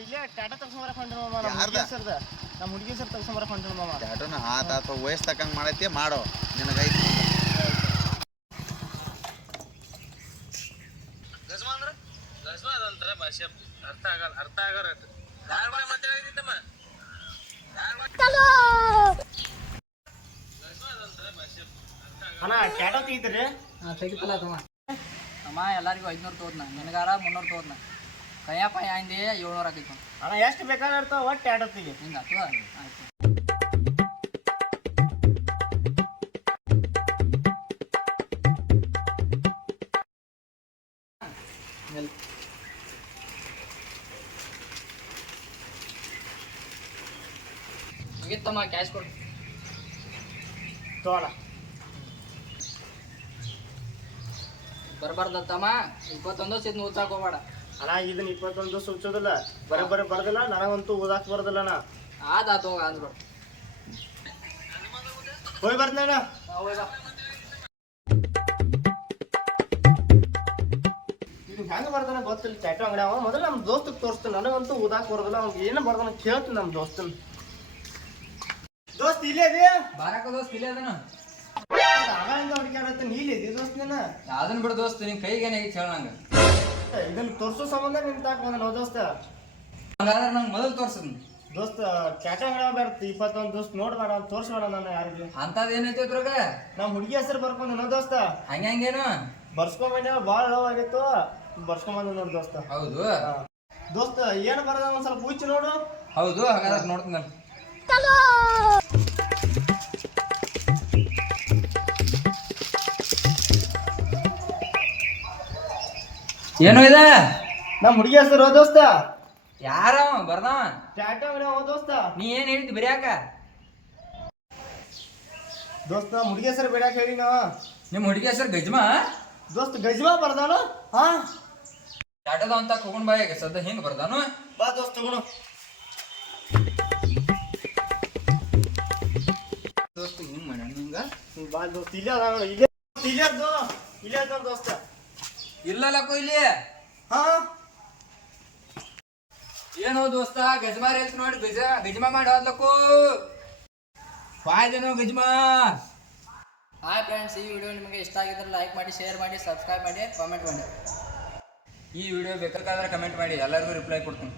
ಇಲ್ಲೇ ಟಾಟಾ ತಗೊಂಬರಕ್ ಹೊಂಟ್ರಿ ಮಾಮ ನಮ್ಮ ಹುಡುಗಿ ಸರ್ ತಗೊಂಬರಕ್ ಹೊಂಟ್ರಿ ಮಾಮ ಟಾಟೋನ ಆತ ವಯಸ್ಸು ತಕ್ಕಂಗೆ ಮಾಡೈತಿ ಮಾಡೋ ನಿನಗೈತಿ ಗಜ್ಮಾ ಅಂದ್ರೆ ಗಜ್ಮಾ ಅದಂತಾರೆ ಭಾಷೆ ಅರ್ಥ ಆಗರ ಮಾತಾಡಿದ್ದಮ್ಮ ಅಣ್ಣ ಟಾಟಾ ತೆಗಿತೀರಿ ತೆಗಿತಲ್ಲ ಅಮ್ಮ ಎಲ್ಲರಿಗೂ 500 ತೋದ್ನ ನಿನಗಾರ 300 ತೋದ್ನ ಕಯ್ಯಪ್ಪ ಯಾಂದಿ 700 ಆಕೈತಿ ಅಣ್ಣ ಎಷ್ಟು ಬೇಕಾದ್ರೆ ಇರ್ತಾವ ಒಟ್ಟು ಟಾಟಾ ತೆಗಿ ಹಿಂಗೆ ಅಥವಾ ಆಯ್ತು ಮುಗಿತ್ತಮ್ಮ ಕ್ಯಾಶ್ ಕೊಡು ತೋಣ ಬರ್ಬಾರ್ದತ್ತಮ್ಮ 21 ಸಿದ್ ಓದಾಕ್ ಹೋಗ್ಬೇಡ ಅಣ್ಣ ಇದನ್ನ 21 ಸೂಚೋದಿಲ್ಲ ಬರೀ ಬರ್ದಿಲ್ಲ ನನಗಂತೂ ಓದಾಕ್ ಬರ್ದಿಲ್ಲ ಅಣ್ಣ ಆದಾತ ಹೋಗ ಅಂದ್ಬಿಡು ಹೋಗಿ ಬರ್ತೀನಿ ಇದು ಹೆಂಗೆ ಬರ್ತಾನೆ ಗೊತ್ತಿಲ್ಲ ಚಾಟೋ ಅಂಗಡಿ ಅವ ಮೊದಲು ನಮ್ಮ ದೋಸ್ತಕ್ಕೆ ತೋರಿಸ್ತಾನೆ ನನಗಂತೂ ಓದಾಕ್ ಬರೋದಿಲ್ಲ ಅವ್ನಿಗೆ ಏನು ಬರ್ತಾನೆ ಕೇಳ್ತೀನಿ ನಮ್ಮ ದೋಸ್ತನ ದೋಸ್ತ್ ಇಲ್ಲೇ ಇದೆ ಬಾರಕ ದೋಸ್ತ್ ಇಲ್ಲೇ ಅದನ ಆಗಾಯಿಂದ ಹುಡುಕಾಡತ್ತೆ ನೀ ಇಲ್ಲೇ ಇದೆ ದೋಸ್ತ್ ನೀನು ಅದನ್ನ ಬಿಡು ದೋಸ್ತ್ ನಿನ್ ಕೈಗೆ ಏನಾಗಿತ್ತು ಹೇಳ ನಂಗೆ ಇದನ್ನ ತೋರ್ಸೋ ಸಂಬಂಧ ನಿನ್ ತಾಕ ಬಂದ ನಾವು ದೋಸ್ತ ಹಂಗಾದ್ರೆ ನಂಗೆ ಮೊದಲು ತೋರ್ಸದ್ ದೋಸ್ತ ಚಾಟ ಅಂಗಡಿ ಬೇಡ 21 ದೋಸ್ತ್ ನೋಡ್ಬೇಡ ತೋರ್ಸ್ಬೇಡ ನಾನು ಯಾರಿಗೆ ಅಂತದ್ ಏನೈತಿ ಅದ್ರಾಗ ನಮ್ಮ ಹುಡುಗಿ ಹೆಸರು ಬರ್ಕೊಂಡು ನೋ ದೋಸ್ತ ಹಂಗೇನು ಬರ್ಸ್ಕೊಂಬಂದ ಭಾಳ ಲವ್ ಆಗಿತ್ತು ಬರ್ಸ್ಕೊಂಬಂದ ನೋಡು ದೋಸ್ತ ಹೌದು ದೋಸ್ತ ಏನು ಬರದ ಒಂದ್ ಸ್ವಲ್ಪ ಹುಚ್ಚು ನೋಡು ಹೌದು ಹಾಗಾದ್ರೆ ನೋಡ್ತೀನಿ ಏನು ಇದೆ ನಮ್ಮ ಹುಡುಗಿ ಹೆಸರು ದೋಸ್ತ ಯಾರ ಬರ್ದವ ಚಾಟ ಅಂಗಡಿ ಅವ ದೋಸ್ತ ನೀ ಏನ್ ಹೇಳಿದ್ ಬರಿಯಾಕ ದೋಸ್ತ ಹುಡುಗಿ ಹೆಸರು ಬೇಡಾಕ ಹೇಳಿ ನಾವ ನಿಮ್ಮ ಹುಡುಗಿ ಹೆಸರು ಗಜ್ಮಾ ದೋಸ್ತ ಗಜ್ಮಾ ಬರ್ದಾನು ಹಾ ಟಾಟದ ಅಂತ ಹೋಗೊಂಡ್ ಬಾಯಾಗ ಸದ್ದ ಹಿಂಗ್ ಬರ್ದಾನು ಬಾ ದೋಸ್ತ ತಗೊಂಡು ದೋಸ್ತ ಹಿಂಗ್ ಮಾಡ ಹಿಂಗ ಬಾ ದೋಸ್ತ ಇಲ್ಲೇ ಅದ ಇಲ್ಲೇ ಅದ ದೋಸ್ತ ಇಲ್ಲಲ್ಲ ಕೊಯ್ಲಿ ಹಾ ಏನೋ ದೋಸ್ತ ಗಜ್ಮಾ ರೇಲ್ಸ್ ನೋಡಿ ಗಜ್ಮಾ ಮಾಡಿ ಹೋದ್ಲಕ್ಕು ಬಾಯ್ದೇನೋ ಗಜ್ಮಾ ಹಾಯ್ ಫ್ರೆಂಡ್ಸ್ ಈ ವಿಡಿಯೋ ನಿಮಗೆ ಇಷ್ಟ ಆಗಿದ್ರೆ ಲೈಕ್ ಮಾಡಿ ಶೇರ್ ಮಾಡಿ ಸಬ್ಸ್ಕ್ರೈಬ್ ಮಾಡಿ ಕಾಮೆಂಟ್ ಮಾಡಿ ಈ ವಿಡಿಯೋ ಬೇಕಾದ್ರೆ ಕಮೆಂಟ್ ಮಾಡಿ ಎಲ್ಲರಿಗೂ ರಿಪ್ಲೈ ಕೊಡ್ತೀನಿ